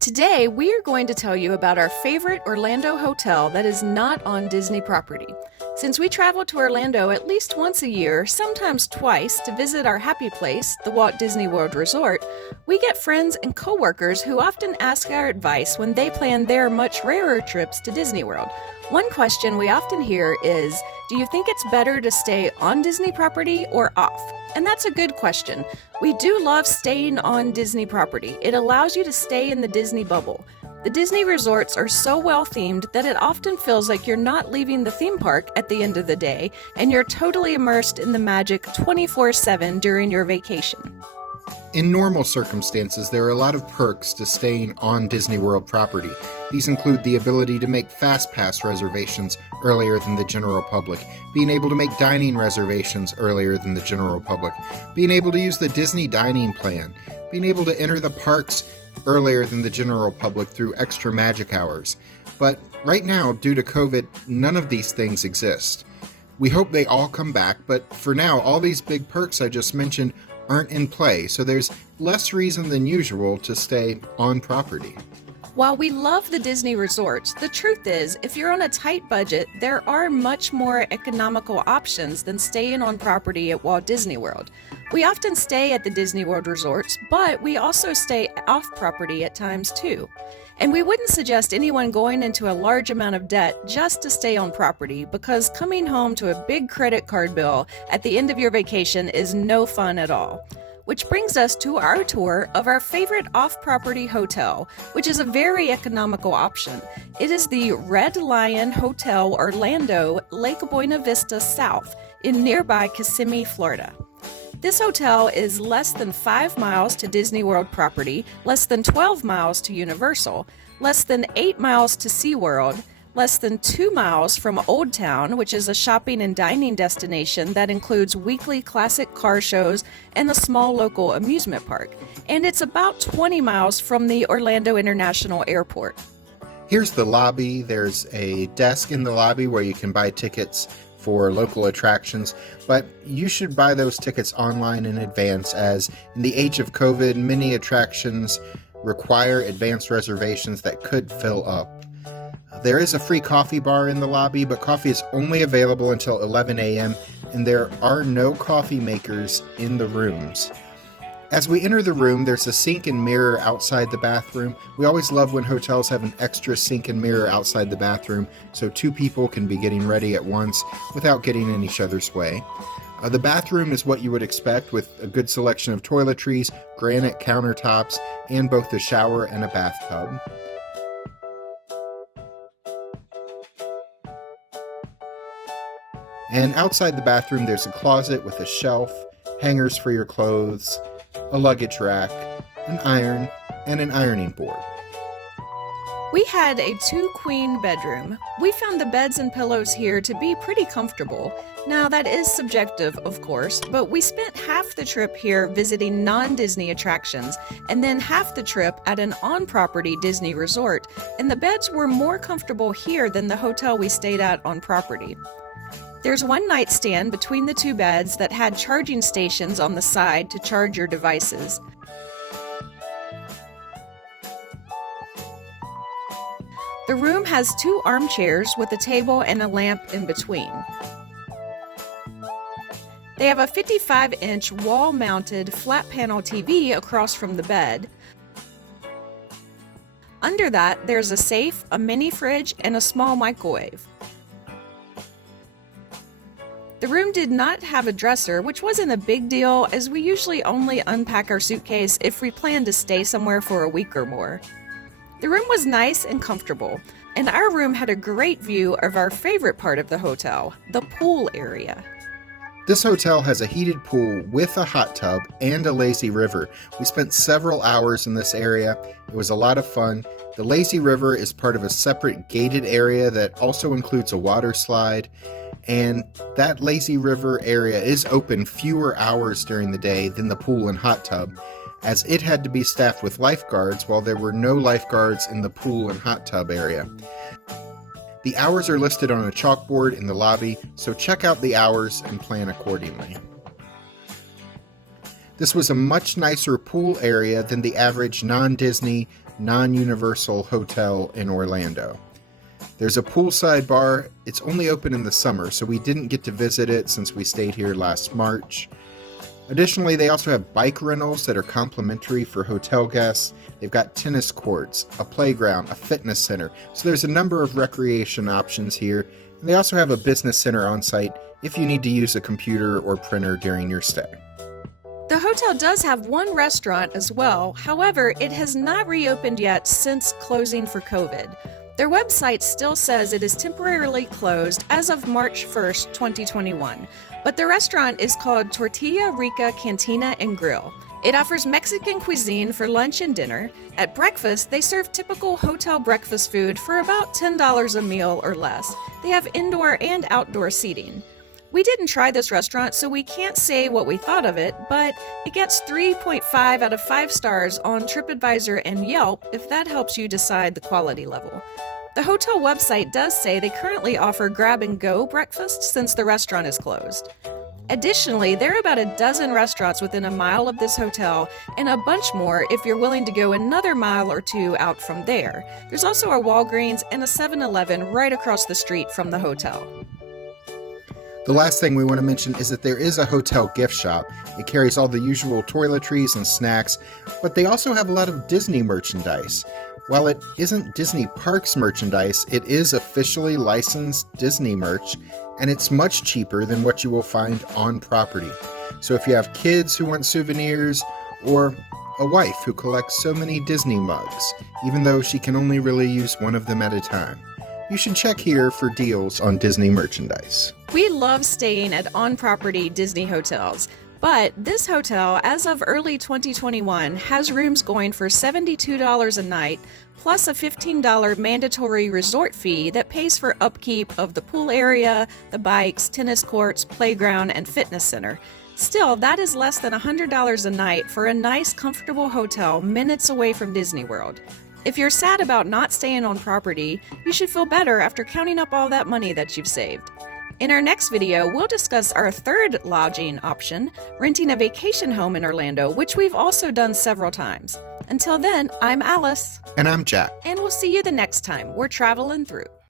Today, we are going to tell you about our favorite Orlando hotel that is not on Disney property. Since we travel to Orlando at least once a year, sometimes twice, to visit our happy place, the Walt Disney World Resort, we get friends and coworkers who often ask our advice when they plan their much rarer trips to Disney World. One question we often hear is, do you think it's better to stay on Disney property or off? And that's a good question. We do love staying on Disney property. It allows you to stay in the Disney bubble. The Disney resorts are so well themed that it often feels like you're not leaving the theme park at the end of the day, and you're totally immersed in the magic 24/7 during your vacation. In normal circumstances, there are a lot of perks to staying on Disney World property. These include the ability to make Fast Pass reservations earlier than the general public, being able to make dining reservations earlier than the general public, being able to use the Disney dining plan, being able to enter the parks earlier than the general public through extra magic hours. But right now, due to COVID, none of these things exist. We hope they all come back, but for now, all these big perks I just mentioned aren't in play, so there's less reason than usual to stay on property. While we love the Disney resorts, the truth is, if you're on a tight budget, there are much more economical options than staying on property at Walt Disney World. We often stay at the Disney World resorts, but we also stay off property at times too. And we wouldn't suggest anyone going into a large amount of debt just to stay on property, because coming home to a big credit card bill at the end of your vacation is no fun at all. Which brings us to our tour of our favorite off-property hotel, which is a very economical option. It is the Red Lion Hotel Orlando, Lake Buena Vista South in nearby Kissimmee, Florida. This hotel is less than 5 miles to Disney World property, less than 12 miles to Universal, less than 8 miles to SeaWorld, less than 2 miles from Old Town, which is a shopping and dining destination that includes weekly classic car shows and a small local amusement park. And it's about 20 miles from the Orlando International Airport. Here's the lobby. There's a desk in the lobby where you can buy tickets for local attractions, but you should buy those tickets online in advance, as in the age of COVID, many attractions require advanced reservations that could fill up. There is a free coffee bar in the lobby, but coffee is only available until 11 a.m., and there are no coffee makers in the rooms. As we enter the room, there's a sink and mirror outside the bathroom. We always love when hotels have an extra sink and mirror outside the bathroom, so two people can be getting ready at once without getting in each other's way. The bathroom is what you would expect, with a good selection of toiletries, granite countertops, and both a shower and a bathtub. And outside the bathroom, there's a closet with a shelf, hangers for your clothes, a luggage rack, an iron, and an ironing board. We had a 2-queen bedroom. We found the beds and pillows here to be pretty comfortable. Now, that is subjective, of course, but we spent half the trip here visiting non-Disney attractions and then half the trip at an on-property Disney resort, and the beds were more comfortable here than the hotel we stayed at on property. There's one nightstand between the two beds that had charging stations on the side to charge your devices. The room has 2 armchairs with a table and a lamp in between. They have a 55-inch wall-mounted flat-panel TV across from the bed. Under that, there's a safe, a mini fridge, and a small microwave. The room did not have a dresser, which wasn't a big deal, as we usually only unpack our suitcase if we plan to stay somewhere for a week or more. The room was nice and comfortable, and our room had a great view of our favorite part of the hotel, the pool area. This hotel has a heated pool with a hot tub and a lazy river. We spent several hours in this area. It was a lot of fun. The lazy river is part of a separate gated area that also includes a water slide. And that lazy river area is open fewer hours during the day than the pool and hot tub, as it had to be staffed with lifeguards while there were no lifeguards in the pool and hot tub area. The hours are listed on a chalkboard in the lobby, so check out the hours and plan accordingly. This was a much nicer pool area than the average non-Disney, non-universal hotel in Orlando. There's a poolside bar. It's only open in the summer, so we didn't get to visit it since we stayed here last March. Additionally, they also have bike rentals that are complimentary for hotel guests. They've got tennis courts, a playground, a fitness center. So there's a number of recreation options here. And they also have a business center on site if you need to use a computer or printer during your stay. The hotel does have one restaurant as well. However, it has not reopened yet since closing for COVID. Their website still says it is temporarily closed as of March 1st, 2021, but the restaurant is called Tortilla Rica Cantina and Grill. It offers Mexican cuisine for lunch and dinner. At breakfast, they serve typical hotel breakfast food for about $10 a meal or less. They have indoor and outdoor seating. We didn't try this restaurant, so we can't say what we thought of it, but it gets 3.5 out of 5 stars on TripAdvisor and Yelp if that helps you decide the quality level. The hotel website does say they currently offer grab-and-go breakfast since the restaurant is closed. Additionally, there are about a dozen restaurants within a mile of this hotel and a bunch more if you're willing to go another mile or two out from there. There's also a Walgreens and a 7-Eleven right across the street from the hotel. The last thing we want to mention is that there is a hotel gift shop. It carries all the usual toiletries and snacks, but they also have a lot of Disney merchandise. While it isn't Disney Parks merchandise, it is officially licensed Disney merch, and it's much cheaper than what you will find on property. So if you have kids who want souvenirs, or a wife who collects so many Disney mugs, even though she can only really use one of them at a time, you should check here for deals on Disney merchandise. We love staying at on-property Disney hotels, but this hotel, as of early 2021, has rooms going for $72 a night, plus a $15 mandatory resort fee that pays for upkeep of the pool area, the bikes, tennis courts, playground, and fitness center. Still, that is less than $100 a night for a nice, comfortable hotel minutes away from Disney World. If you're sad about not staying on property, you should feel better after counting up all that money that you've saved. In our next video, we'll discuss our third lodging option, renting a vacation home in Orlando, which we've also done several times. Until then, I'm Alice. And I'm Jack. And we'll see you the next time we're traveling through.